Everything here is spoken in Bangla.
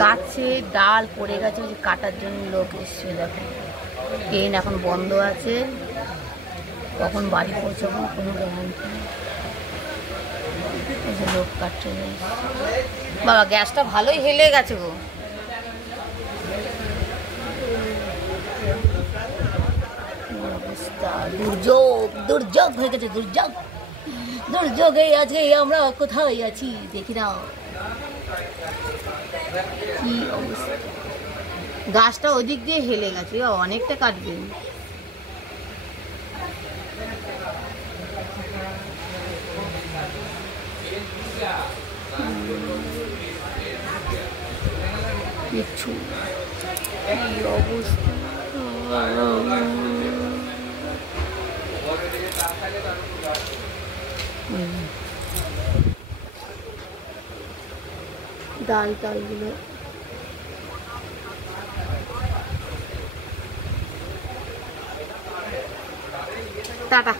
গাছে ডাল পড়ে গেছে, ওই যে কাটার জন্য লোক এসছে। দেখো ট্রেন এখন বন্ধ আছে, কখন বাড়ি পৌঁছাবো কোনো গ্যারান্টি নেই। এই যে লোক কাটছে। বাবা গ্যাসটা ভালোই হেলে গেছে গো। অবস্থা দুর্যোগ, দুর্যোগ হয়ে গেছে, দুর্যোগ দুর্যোগে আজকে আমরা কোথায় আছি দেখি না কি অবস্থা। গাছটা ওদিক দিয়ে হেলে গেছে, অনেকটা কাটবে। কিচ্ছু কি অবস্থা। ডাল টালগুলো টাটা।